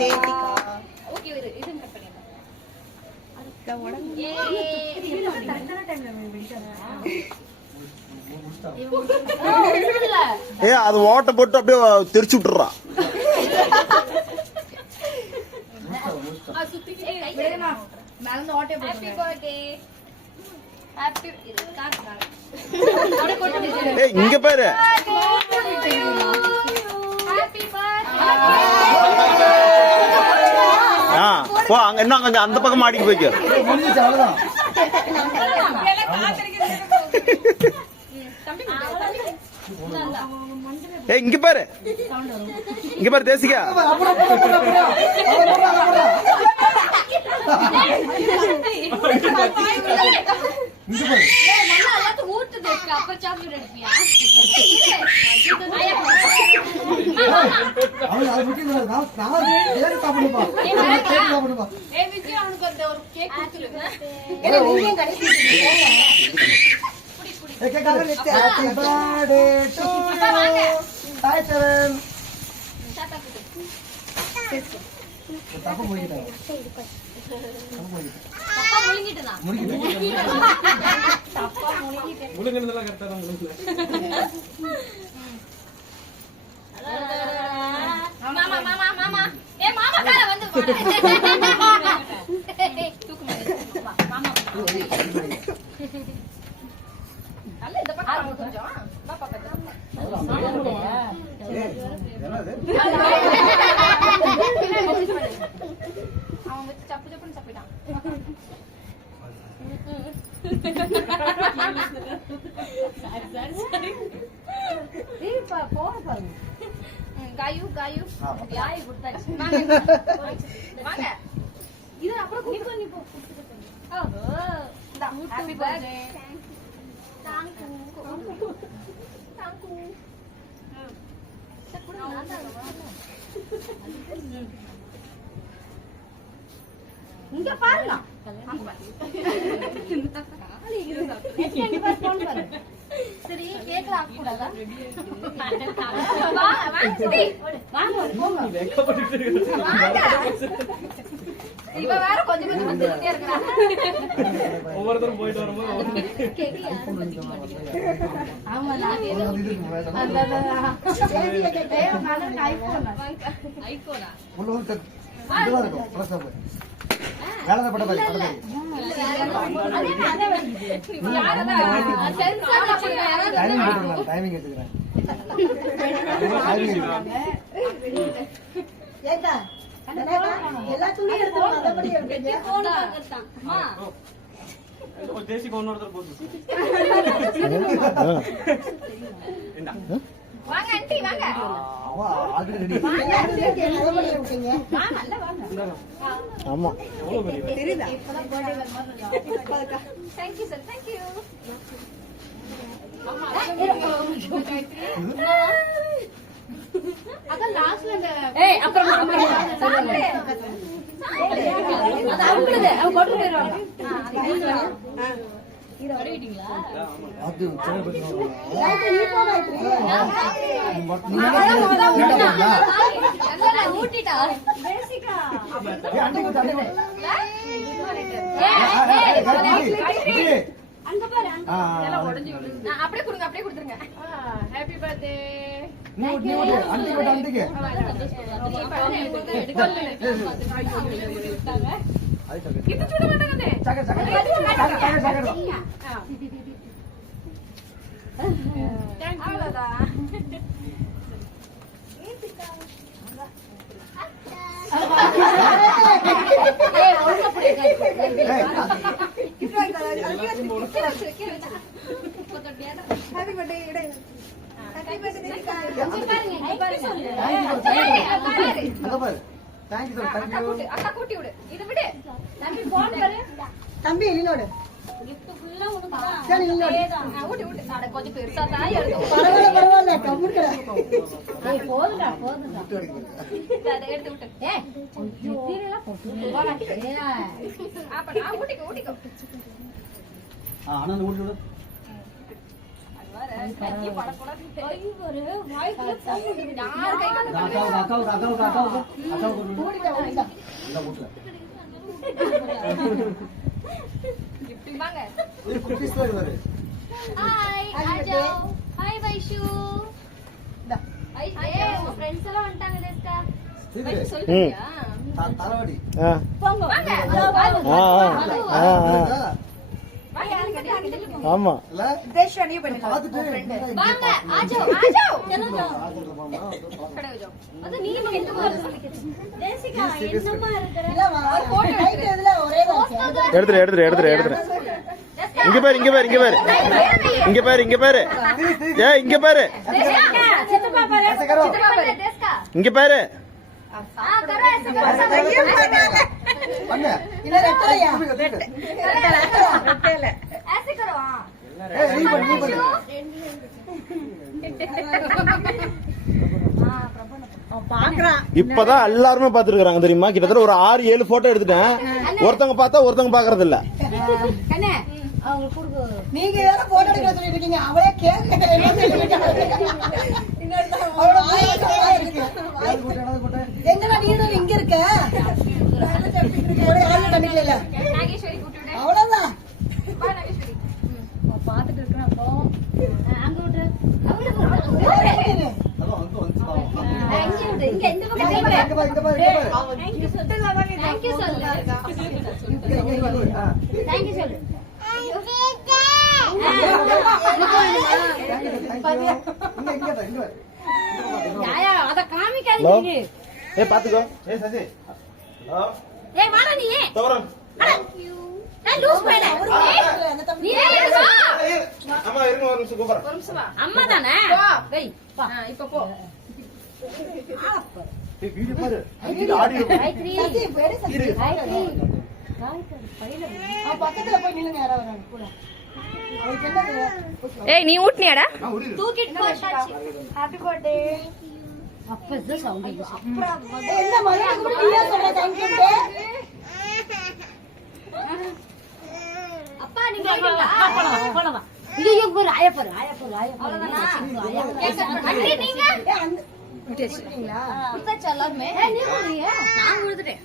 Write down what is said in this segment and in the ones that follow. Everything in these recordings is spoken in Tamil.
தேசிகா. ஓகே இது கட் பண்ணிடலாம். அதுக்கு உடம்பு கரெக்டான டைம்ல வெடிச்சாரா? அது ஓட்ட போட்டு அப்படியே தெரிச்சு விட்டுறான். இங்க பாரு. போ அங்க இன்னும் கொஞ்சம் அந்த பக்கம் மாடிக்கு போய்க்க. இங்க பாரு, இங்க பாரு தேசிகா. இங்க பாருங்க. சரி கேக்கல ஆக கூடாதா? இவ வேற கொஞ்சம் கொஞ்சம் வந்துட்டே இருக்கறாங்க. ஒவ்வொருத்தரும் போயிட்டு வரும்போது ஆமா நான் ஐபோனா உள்ள இருக்கும் ப்ளஸ் ஆப் வேலை பட பாரு பட பாரு டைமிங் எடுத்துக்கிறேன். ஏண்டா எல்லா துணியும் எடுத்து அதபடி எடுங்க. போன் வாங்கறதான் அம்மா ஒரு தேசி கொண்டு வரதற போடு. என்ன வாங்க ஆண்டி வாங்க. அவ ஆல்ரெடி ரெடி. வாங்க ஆண்டி அதபடி எடுங்க. வா நல்ல வாங்க. ஆமா எவ்வளவு பெரிய தெரியுதா? இப்பதான் பர்த்டே வரும்போது thank you sir thank you. அம்மா அத லாஸ்ட்ல அந்த அப்புறம் சாப்பிடு அது அவங்களே அவங்க கொண்டு போயிடுவாங்க. இது வடிவிட்டீங்களா? அது சேர் பண்ணுவாங்க. நல்லா ஊட்டிட்டா பேசிக்கா அண்டிக்கு தண்ணி அங்க பாரு எல்லாம் உடைஞ்சு விழுந்து. அப்படியே கொடுங்க அப்படியே கொடுத்துருங்க. Happy birthday. நீ அண்டி போட்டு அண்டிக்கு இது சுட மாட்டாங்க. சக்கர சக்கர சக்கர அவ்வளவுதான். தம்பி நின்னோடு கொஞ்சம் பெருசா தான் எடுத்து பரவாயில்ல கம்முடா போதுடா போதுடா எடுத்து விட்டு ஊட்டிக்கோ ஊட்டிக்கோ ஆனந்த ஊட்டி விடு வாய்க்கு வாங்க. இது குட்டீஸ் தான் இருக்கு. ஹாய் ஆஜோ. ஹாய் வைஷு. ஏய் உங்க ஃப்ரெண்ட்ஸ் எல்லாம் வந்துட்டாங்க தேஸ்கா. இது சொல்றியா? தாராவடி. போங்க வாங்க. ஆமா இல்ல தேஷ்வானியே பண்ணுங்க பாத்துட்டு வாங்க ஆஜோ ஆஜோ. அது நீ எந்த மாதிரி தேசிகா என்னமா இருக்கற? இல்ல போட்டோ ரைட் இதுல ஒரே தான் எடுத்துரு இங்க பாரு இங்க பாரு இங்க பாரு ஏ இங்க பாரு சித்தப்பா பாரு சித்தப்பா பாரு தேஸ்கா. இங்க பாரு करो ऐसे करो பண்ணு. இல்ல ரெட்டலையா ऐसे करो हां. ஏய் நீ பண்ணு. பாக்குறான் இப்பதான் எல்லாருமே பாத்துட்டு இருக்காங்க தெரியுமா கிட்டத்தட்ட ஒரு 6-7 போட்டோ எடுத்துட்டேன் ஒருத்தவங்க பார்த்தா ஒருத்தவங்க பாக்குறது இல்ல கண்ணே அவங்க குடுக்கு. நீங்க வேற போட்டோ எடுக்க சொல்லிட்டு இருக்கீங்க அவளே கேக்க எங்கடா நீ இங்க இருக்க ஒரே ஆளு கண்டிக்கல நாகேஸ்வரி கூட்டிடு. அவ்வளவுதான் வா நாகேஸ்வரி. பாத்துட்டு இருக்கேன் அப்போ அங்க விட்டு. ஹலோ அங்க வந்து பாவம். இங்க விடு. இங்க இந்த பக்கம் இங்க பாரு இங்க பாரு. थैंक यू சொல்லு. இங்க சொல்லு. ஆ. थैंक यू சொல்லு. இங்க. யாயா அத காமிக்காதீங்க ஹலோ நீ. ஏ பாத்துக்கோ ஏ சசி ஹலோ ஏய் வாடா நீ. தவறம் थैंक यू. ஏய் லூஸ் பையல. நீ ஏய் வா. அம்மா இருங்க ஒரு நிமிஷம் கூப்பிடுறேன் ஒரு நிமிஷம் வா. அம்மா தானே? வை. இப்ப போ. ஏய் வீடியோ பாரு அடிச்சு ஆடி இருக்கும் காயத்ரி. இரு காயத்ரி. பக்கத்துல போய் நில்லுங்க யாராவது வராங்க கூட அவருக்கு என்ன ஏய் நீ ஊட்னியாடா நான் ஓடி. தூக்கிட்டு போட்டாச்சு. Happy birthday. அப்ப இது சவுண்ட் என்ன மரியாதை கூட நீயா சொல்ற தேங்க்யூ அப்பா நீங்க வரீங்களா? போலாம். ஐயோ போற ஆயா போற. அவ்வளவுதானா? அண்ணி நீங்க குடுத்தாச்சு எல்லாருமே. நீ குடுறீங்க? நான் குடுத்துட்டேன்.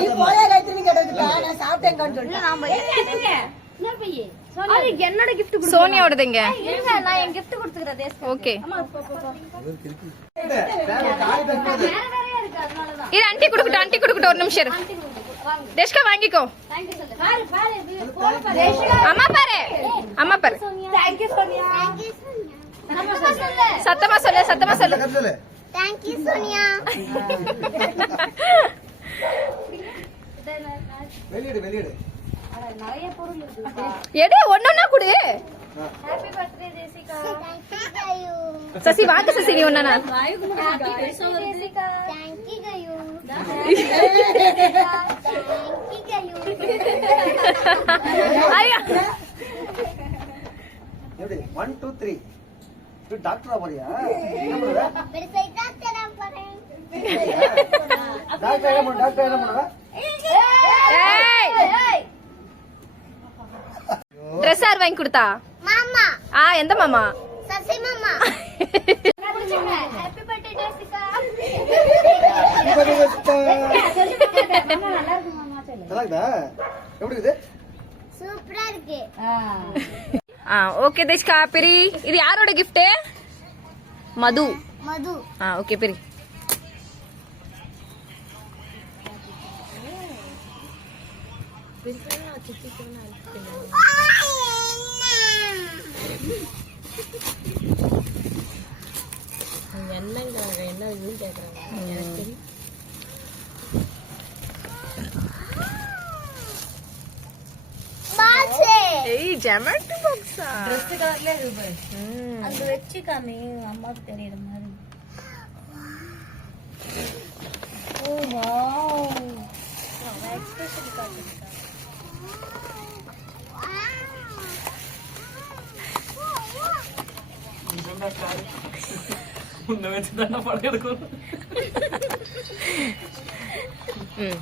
நீ போயா காய்ச்சி கேட்டதுக்கா நான் சாப்பிட்டேங்கன்னு சொல்லிட்டு நாம நீங்க என்ன பையே? அது என்னோட gift சோனியாவோடதுங்க இருங்க நான் என் gift கொடுத்துக்கறேன் தேஸ்கா. ஓகே அம்மா போ. வேற காய் தட்டு. வேற வேறயா இருக்கு அதனால தான். இது ஆண்டி குடுக்கட்டும் ஒரு நிமிஷம் இரு ஆண்டி கொடுங்க. வாங்க. தேஷ்கா வாங்கிக்கோ थैंक यू சொல்லு. பாரு இது போற பாரு. அம்மா பாரு thank you Sonia. Thank you Sonia. சொல்லு. சத்தமா சொல்லு கத்தல. Thank you Sonia. வெளியிடு. அட நிறைய பொருள் இருக்கு. எடு ஒண்ணொண்ணா குடு happy birthday Desika. Thank you. Sasi வாங்க சசி நீ ஒண்ணா happy birthday Desika. Thank you. ஐயா எப்படி 1 2 3 நீ டாக்டரா போறியா? என்ன பண்ற? டாக்டர் என்ன பண்ற? ஏய் Dress யார் வாங்கி கொடுத்தா? மாமா. எந்த மாமா? சசி மாமா. Happy birthday Desika. நல்லா இருக்கு மாமா சொல்லு. நல்லா இருக்குதா? எப்படி இருக்குது? சூப்பரா இருக்கு. ஓகே தேஷ்கா பெரி இது யாரோட gift? மது மது. ஓகே பெரி ஏய் ஜெமட்ரி பாக்ஸா ட்ரெஸ் கலர்ல இருக்கு அது வெச்சு காமி அம்மாக்கு தெரியற மாதிரி ஓ வாவ் எக்ஸ்பிரஷன் காட்டுங்க உன்னை வச்சு தானே படம் எடுக்கணும்.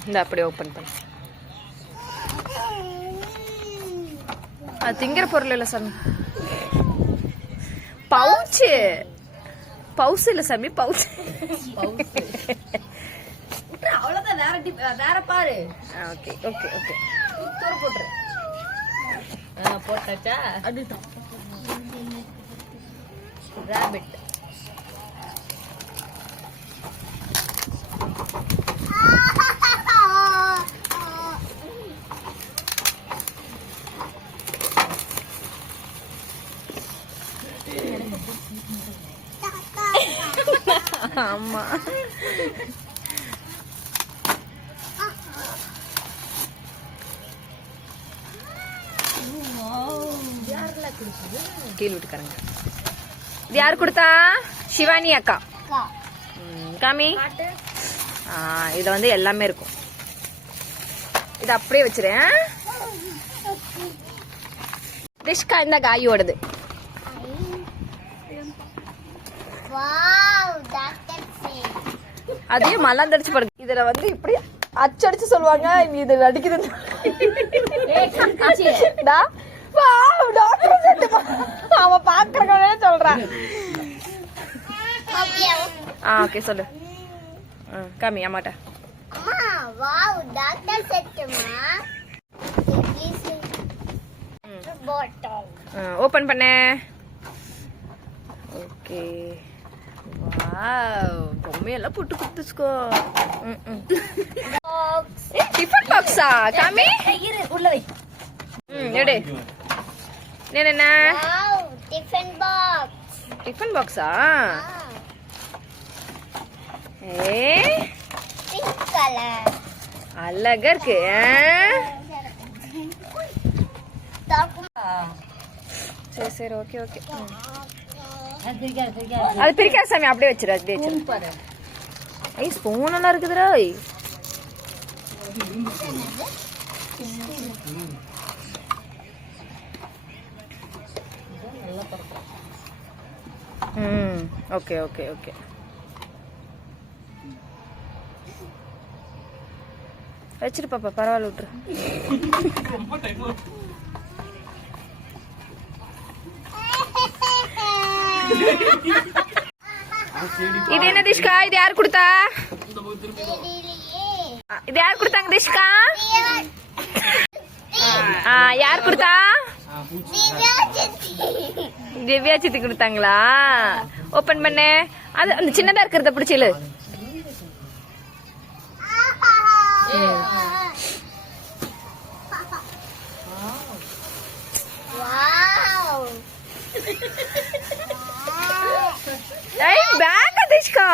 இந்த அப்படியே ஓபன் பண்ணு அது திங்கிற பொருள் இல்ல சாமி பவுச் இல்ல சாமி பவுச் அவ்வளவுதானே வேற பாரு. Okay okay okay. தூர போட்டுரு. போட்டாச்சா? அதுதான். ராபிட். ஆமா. கீழ் வீட்டுக்காரங்க. இது யாரு கொடுத்தா? சிவானி அக்கா. காமி. இதுல வந்து எல்லாமே இருக்கும். இது அப்படியே வச்சிருக்கேன். திஷ்கா இந்த காயோடது. அதையும் மல்லாந்தடிச்சு படுங்க. இதுல வந்து இப்படி அச்சடிச்சு சொல்லுவாங்க. இது அடிக்குது. அவன் பாக்குறவனே சொல்றான். ஓகே சொல்லு. காமி அம்மாட்ட. ஓபன் பண்ண. ஓகே. வாவ், பொம்மையெல்லாம் போட்டு குத்துச்சுக்கோ. டிஃபன் பாக்ஸா காமி? உள்ள வை. எடு. என்ன? Tiffin box. டிஃபன் பாக்ஸா? Pink colour. அழகா இருக்கு. சரி சரி ஓகே ஓகே. அது பிரிக்காத சாமி, அப்படியே வச்சிரு. அப்படியே வச்சிரு. ஐய் ஸ்பூன் எல்லாம் இருக்குதுடா. Okay okay okay. வச்சிரு பாப்பா, பரவாயில்ல விட்டுரு. இது என்ன திஷ்கா? இது யார் கொடுத்தா? இது யார் கொடுத்தாங்க திஷ்கா? யார் கொடுத்தா? திவ்யா சித்தி கொடுத்தாங்களா? ஓபன் பண்ணு. அது அந்த சின்னதா இருக்கிறத பிடிச்சிரு. பேக் திஷ்கா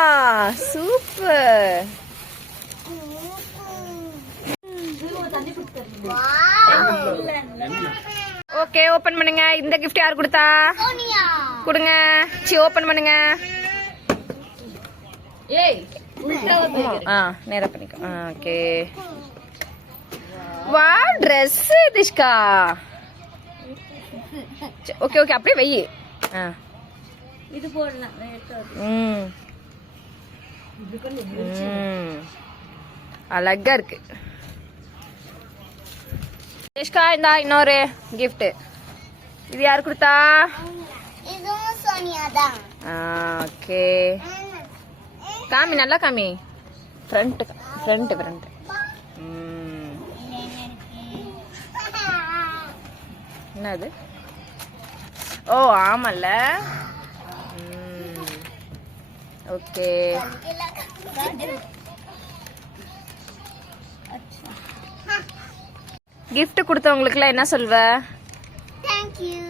சூப்பர். ஓகே ஓபன் பண்ணுங்க. இந்த கிஃப்ட் யார் கொடுத்தா? கொடுங்க. சி ஓபன் பண்ணுங்க. ஏய் நேரா பண்ணிக்கோ. ஓகே. வா Dress திஷ்கா. ஓகே ஓகே அப்படியே வெயி. இது போடலாம். அழகா இருக்கு. திஷ்கா இந்தா இன்னொரு கிஃப்ட். இது யார் கொடுத்தா? இதுவும் சோனியா தான். ஓகே. காமி நல்லா காமி. Front front front. என்னது? ஓ ஆமல்ல. ஓகே. gift கொடுத்தவங்களுக்குலாம் என்ன சொல்வ? Thank you.